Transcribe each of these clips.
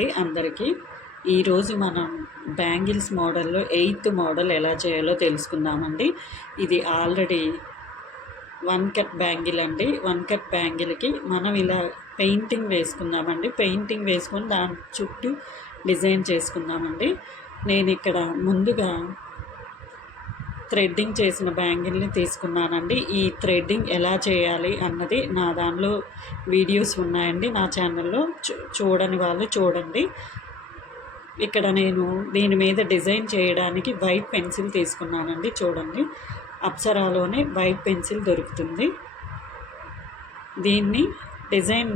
అండి అందరికీ. ఈరోజు మనం బ్యాంగిల్స్ మోడల్లో 8th మోడల్ ఎలా చేయాలో తెలుసుకుందామండి. ఇది ఆల్రెడీ 1 కట్ బ్యాంగిల్ అండి. 1 కట్ బ్యాంగిల్కి మనం ఇలా పెయింటింగ్ వేసుకుందామండి. పెయింటింగ్ వేసుకొని దాని చుట్టూ డిజైన్ చేసుకుందామండి. నేను ఇక్కడ ముందుగా థ్రెడ్డింగ్ చేసిన బ్యాంగిల్ని తీసుకున్నానండి. ఈ థ్రెడ్డింగ్ ఎలా చేయాలి అన్నది నా దానిలో వీడియోస్ ఉన్నాయండి నా ఛానల్లో. చూడని వాళ్ళు చూడండి. ఇక్కడ నేను దీని మీద డిజైన్ చేయడానికి వైట్ పెన్సిల్ తీసుకున్నానండి. చూడండి, అప్సరాలోనే వైట్ పెన్సిల్ దొరుకుతుంది. దీన్ని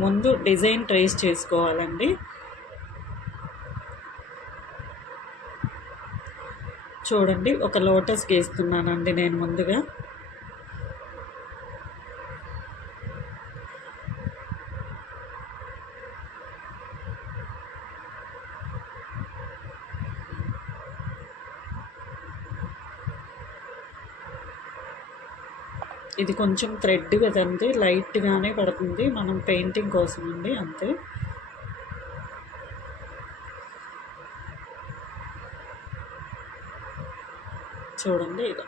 ముందు డిజైన్ ట్రేస్ చేసుకోవాలండి. చూడండి, ఒక లోటస్ గీస్తున్నానండి నేను ముందుగా. ఇది కొంచెం థ్రెడ్ కదండి, లైట్గానే పడుతుంది, మనం పెయింటింగ్ కోసం అండి, అంతే. చూడండి, ఇలా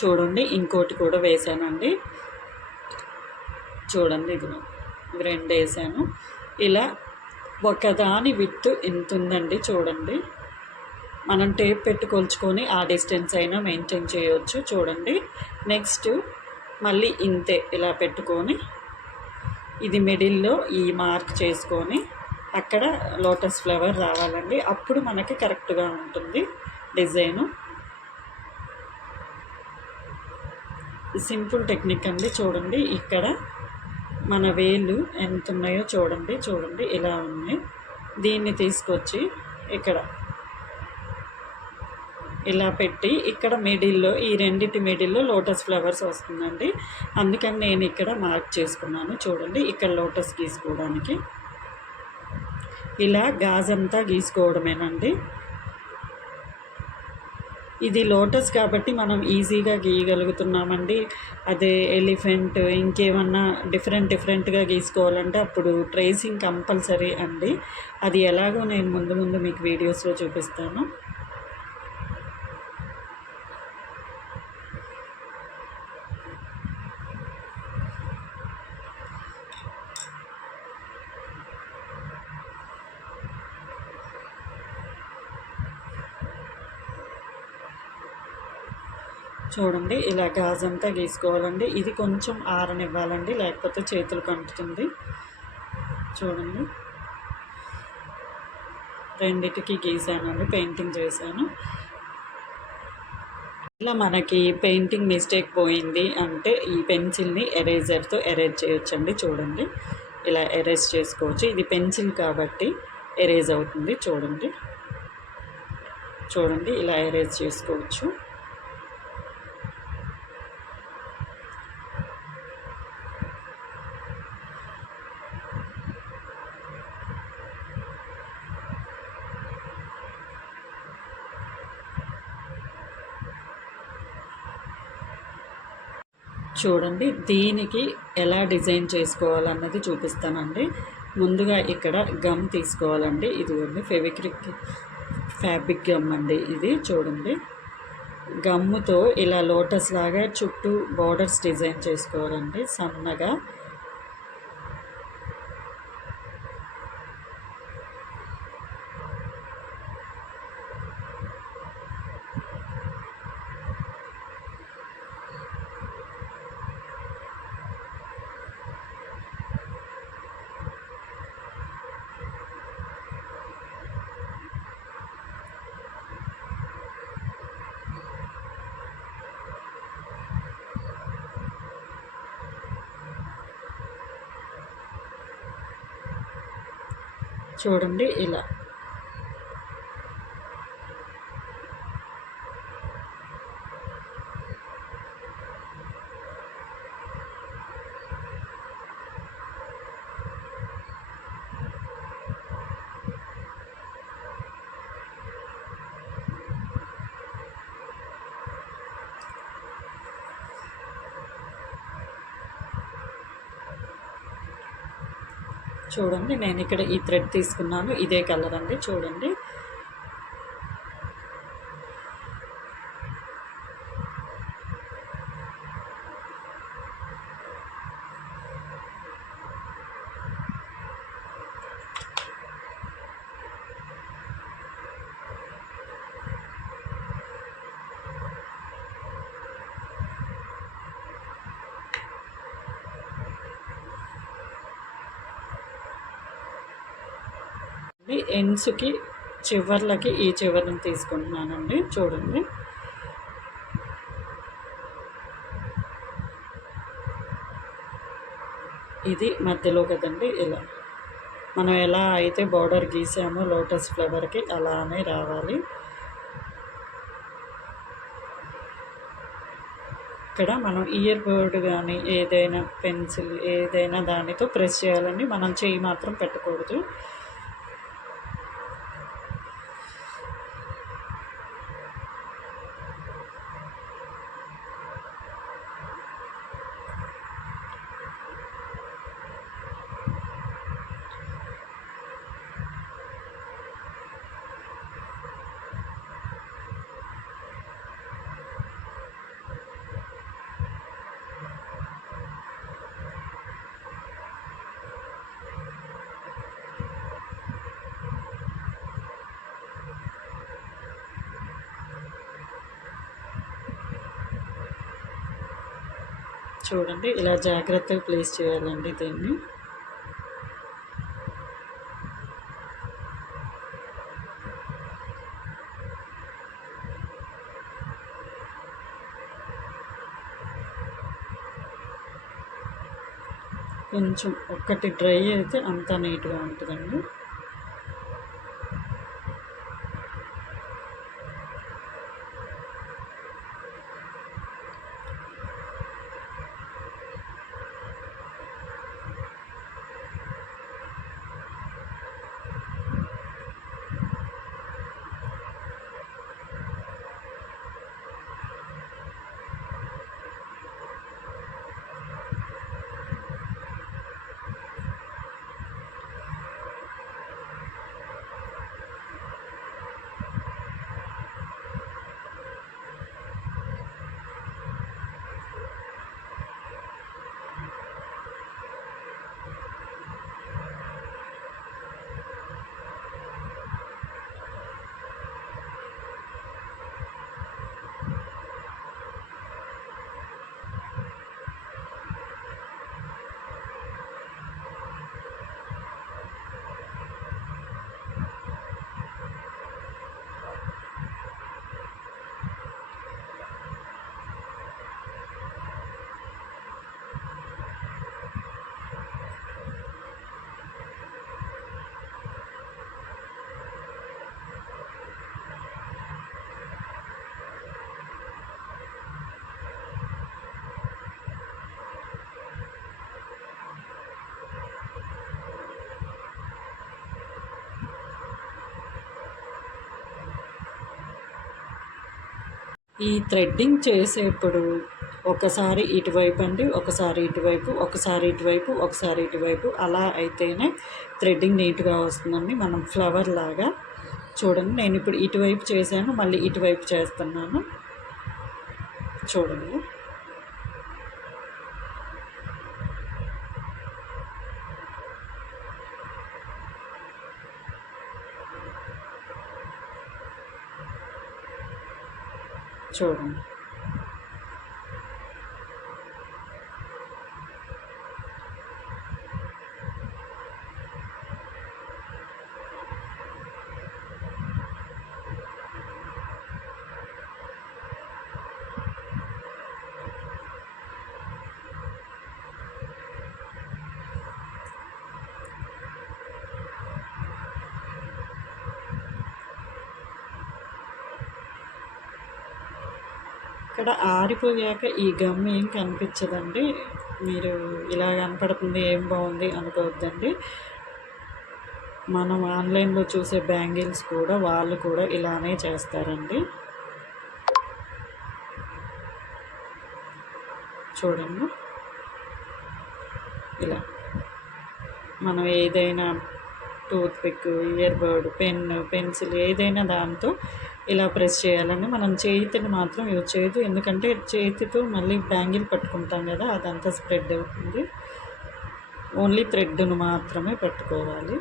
చూడండి, ఇంకోటి కూడా వేసానండి. చూడండి, ఇది 2 వేసాను. ఇలా ఒకదాని విడ్త్ ఇంతుందండి చూడండి. మనం టేప్ పెట్టి కొలుచుకొని ఆ డిస్టెన్స్ అయినా మెయింటైన్ చేయవచ్చు చూడండి. నెక్స్ట్ మళ్ళీ ఇంతే ఇలా పెట్టుకొని ఇది మిడిల్లో ఈ మార్క్ చేసుకొని అక్కడ లోటస్ ఫ్లవర్ రావాలండి. అప్పుడు మనకి కరెక్ట్గా ఉంటుంది డిజైను. సింపుల్ టెక్నిక్ అండి చూడండి. ఇక్కడ మన వేలు ఎంత ఉన్నాయో చూడండి. చూడండి ఇలా ఉన్నాయి. దీన్ని తీసుకొచ్చి ఇక్కడ ఇలా పెట్టి ఇక్కడ మిడిల్లో ఈ రెండిటి మిడిల్లో లోటస్ ఫ్లవర్స్ వస్తుందండి. అందుకని నేను ఇక్కడ మార్క్ చేసుకున్నాను చూడండి. ఇక్కడ లోటస్ గీసుకోవడానికి ఇలా గాజంతా గీసుకోవడమేనండి. ఇది లోటస్ కాబట్టి మనం ఈజీగా గీయగలుగుతున్నామండి. అదే ఎలిఫెంట్ ఇంకేమన్నా డిఫరెంట్గా గీసుకోవాలంటే అప్పుడు ట్రేసింగ్ కంపల్సరీ అండి. అది ఎలాగో నేను ముందు ముందు మీకు వీడియోస్లో చూపిస్తాను. చూడండి ఇలా గాజంతా గీసుకోవాలండి. ఇది కొంచెం ఆరనివ్వాలండి, లేకపోతే చేతులు కంటుతుంది. చూడండి రెండిటికి గీసానండి, పెయింటింగ్ చేశాను. ఇలా మనకి పెయింటింగ్ మిస్టేక్ పోయింది అంటే ఈ పెన్సిల్ని ఎరేజర్తో ఎరేజ్ చేయొచ్చండి. చూడండి ఇలా ఎరేజ్ చేసుకోవచ్చు. ఇది పెన్సిల్ కాబట్టి ఎరేజ్ అవుతుంది. చూడండి చూడండి ఇలా ఎరేజ్ చేసుకోవచ్చు. చూడండి దీనికి ఎలా డిజైన్ చేసుకోవాలన్నది చూపిస్తానండి. ముందుగా ఇక్కడ గమ్ తీసుకోవాలండి. ఇదిగోండి ఫెవిక్విక్ ఫ్యాబ్రిక్ గమ్ అండి ఇది. చూడండి గమ్ముతో ఇలా లోటస్ లాగా చుట్టూ బార్డర్స్ డిజైన్ చేసుకోవాలండి సన్నగా. చూడండి ఇలా చూడండి నేను ఇక్కడ ఈ థ్రెడ్ తీసుకున్నాను. ఇదే కలర్ అండి. చూడండి ఎండ్స్కి చివర్లకి ఈ చివర్ని తీసుకుంటున్నానండి. చూడండి ఇది మధ్యలో కదండి. ఇలా మనం ఎలా అయితే బార్డర్ గీసామో లోటస్ ఫ్లవర్కి అలానే రావాలి. ఇక్కడ మనం ఇయర్ బర్డ్ కానీ ఏదైనా పెన్సిల్ ఏదైనా దానితో ప్రెస్ చేయాలండి. మనం చేయి మాత్రం పెట్టకూడదు. చూడండి ఇలా జాగ్రత్తగా ప్లేస్ చేయాలండి దీన్ని. కొంచెం ఒక్కటి డ్రై అయితే అంతా నీట్గా ఉంటుందండి. ఈ థ్రెడ్డింగ్ చేసేప్పుడు ఒకసారి ఇటువైపు అండి, ఒకసారి ఇటువైపు, ఒకసారి ఇటువైపు, ఒకసారి ఇటువైపు, అలా అయితేనే థ్రెడ్డింగ్ నీట్గా వస్తుందండి. మనం ఫ్లవర్ లాగా. చూడండి నేను ఇప్పుడు ఇటువైపు చేశాను, మళ్ళీ ఇటువైపు చేస్తున్నాను. చూడండి చూడండి ఇక్కడ ఆరిపోయాక ఈ గమ్ ఏం కనిపించదండి. మీరు ఇలా కనపడుతుంది ఏం బాగుంది అనుకోవద్దండి. మనం ఆన్లైన్లో చూసే బ్యాంగిల్స్ కూడా వాళ్ళు కూడా ఇలానే చేస్తారండి. చూడండి ఇలా మనం ఏదైనా టూత్పిక్, ఇయర్ బడ్, పెన్సిల్ ఏదైనా దాంతో ఇలా ప్రెస్ చేయాలండి. మనం చేతిని మాత్రం యూజ్ చేయొద్దు, ఎందుకంటే చేతితో మళ్ళీ బ్యాంగిల్ పట్టుకుంటాం కదా, అదంతా స్ప్రెడ్ అవుతుంది. ఓన్లీ థ్రెడ్ను మాత్రమే పట్టుకోవాలి.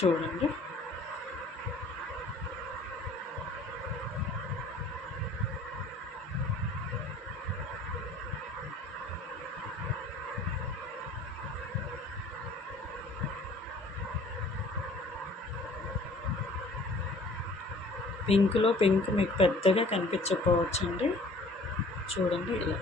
చూడండి పింక్లో పింక్ మీకు పెద్దగా కనిపించకపోవచ్చండి. చూడండి ఇలా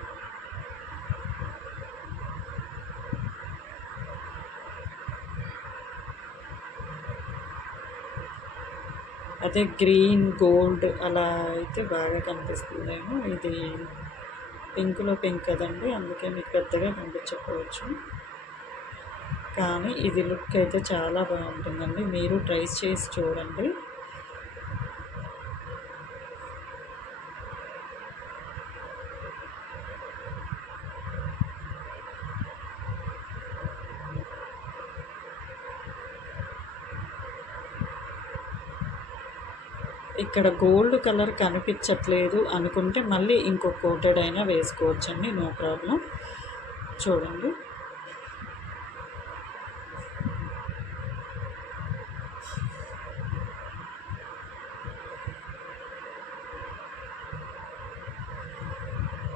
అదే గ్రీన్, గోల్డ్ అలా అయితే బాగా కనిపిస్తుందేమో. ఇది పింక్లో పింక్ కదండి, అందుకే మీకు పెద్దగా కనిపించకపోవచ్చు. కానీ ఇది లుక్ అయితే చాలా బాగుంటుందండి. మీరు ట్రై చేసి చూడండి. ఇక్కడ గోల్డ్ కలర్ కనిపించట్లేదు అనుకుంటే మళ్ళీ ఇంకో కోటెడ్ అయినా వేసుకోవచ్చండి, నో ప్రాబ్లం. చూడండి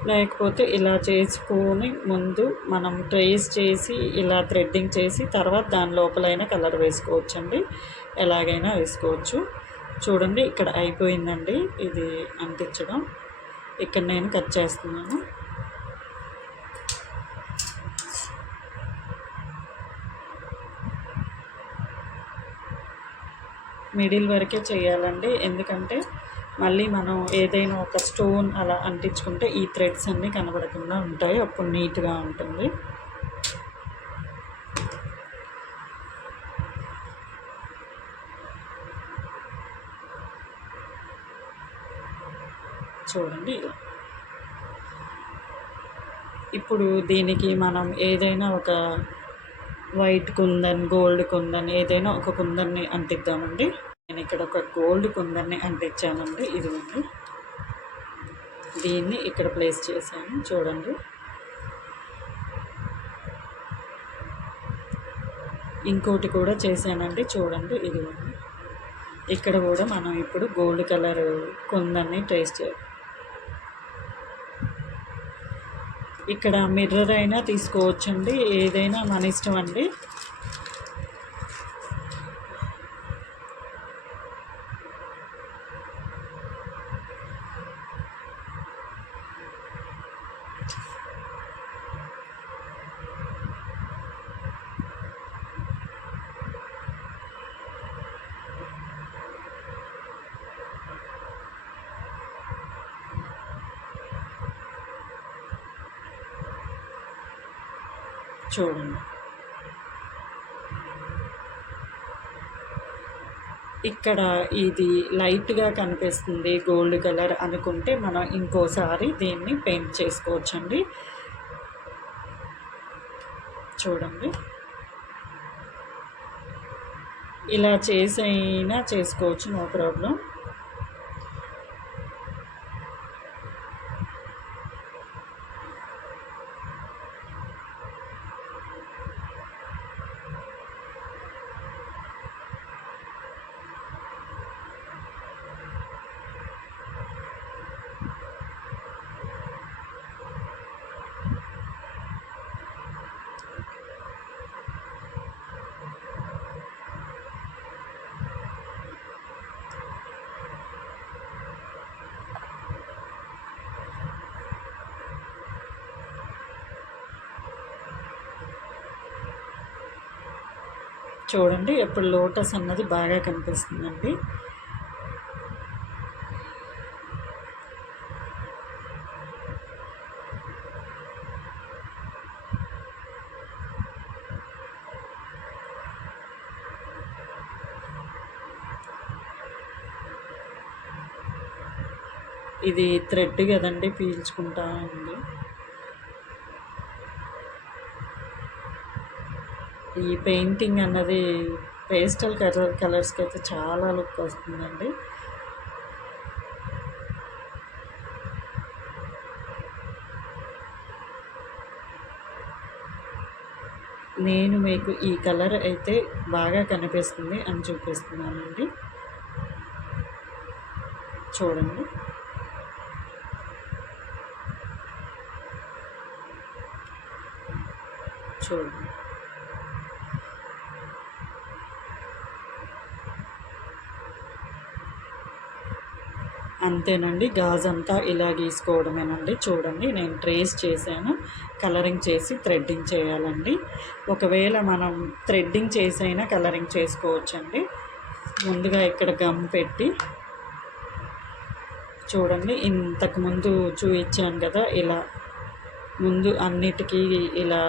లేకపోతే ఇలా చేసుకొని ముందు మనం ట్రేస్ చేసి ఇలా థ్రెడ్డింగ్ చేసి తర్వాత దాని లోపలైనా కలర్ వేసుకోవచ్చండి, ఎలాగైనా వేసుకోవచ్చు. చూడండి ఇక్కడ అయిపోయిందండి ఇది అంటించడం. ఇక్కడ నేను కట్ చేస్తున్నాను. మిడిల్ వరకే చేయాలండి, ఎందుకంటే మళ్ళీ మనం ఏదైనా ఒక స్టోన్ అలా అంటించుకుంటే ఈ థ్రెడ్స్ అన్నీ కనబడకుండా ఉంటాయి, అప్పుడు నీట్గా ఉంటుంది. చూడండి ఇలా. ఇప్పుడు దీనికి మనం ఏదైనా ఒక వైట్ కుందన్, గోల్డ్ కుందన్, ఏదైనా ఒక కుందన్ని అంటిద్దామండి. నేను ఇక్కడ ఒక గోల్డ్ కుందన్ని అంటించానండి. ఇదిగోండి, దీన్ని ఇక్కడ ప్లేస్ చేశాను చూడండి. ఇంకోటి కూడా చేశానండి చూడండి. ఇదిగోండి, ఇక్కడ కూడా మనం ఇప్పుడు గోల్డ్ కలర్ కుందన్ని ట్రేస్ చేయాలి. ఇక్కడ మిర్రర్ అయినా తీసుకోవచ్చండి, ఏదైనా మన ఇష్టం అండి. చూడండి, ఇక్కడ ఇది లైట్గా కనిపిస్తుంది గోల్డ్ కలర్ అనుకుంటే మనం ఇంకోసారి దీన్ని పెయింట్ చేసుకోవచ్చండి. చూడండి, ఇలా చేసైనా చేసుకోవచ్చు, నో ప్రాబ్లం. చూడండి, ఇప్పుడు లోటస్ అన్నది బాగా కనిపిస్తుందండి. ఇది థ్రెడ్ కదండి, పీల్చుకుంటా ఉంది. ఈ పెయింటింగ్ అన్నది పేస్టల్ కలర్స్కి అయితే చాలా లుక్ వస్తుందండి. నేను మీకు ఈ కలర్ అయితే బాగా కనిపిస్తుంది అని చూపిస్తున్నానండి. చూడండి, చూడండి, అంతేనండి. గాజంతా ఇలా గీసుకోవడమేనండి. చూడండి, నేను ట్రేస్ చేశాను, కలరింగ్ చేసి థ్రెడ్డింగ్ చేయాలండి. ఒకవేళ మనం థ్రెడ్డింగ్ చేసైనా కలరింగ్ చేసుకోవచ్చండి. ముందుగా ఇక్కడ గమ్ పెట్టి చూడండి, ఇంతకుముందు చూపించాను కదా, ఇలా ముందు అన్నిటికీ ఇలా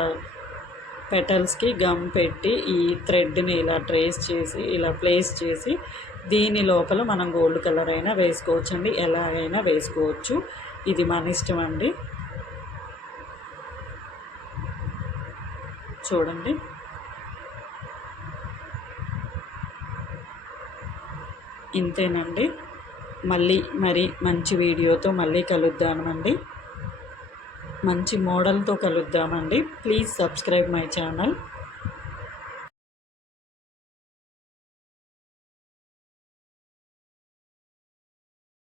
పెటల్స్కి గమ్ పెట్టి ఈ థ్రెడ్ని ఇలా ట్రేస్ చేసి ఇలా ప్లేస్ చేసి దీని లోపల మనం గోల్డ్ కలర్ అయినా వేసుకోవచ్చండి, ఎలాగైనా వేసుకోవచ్చు, ఇది మన ఇష్టం అండి. చూడండి, ఇంతేనండి. మళ్ళీ మరి మంచి వీడియోతో మళ్ళీ కలుద్దామండి, మంచి మోడల్తో కలుద్దామండి. Please subscribe my channel.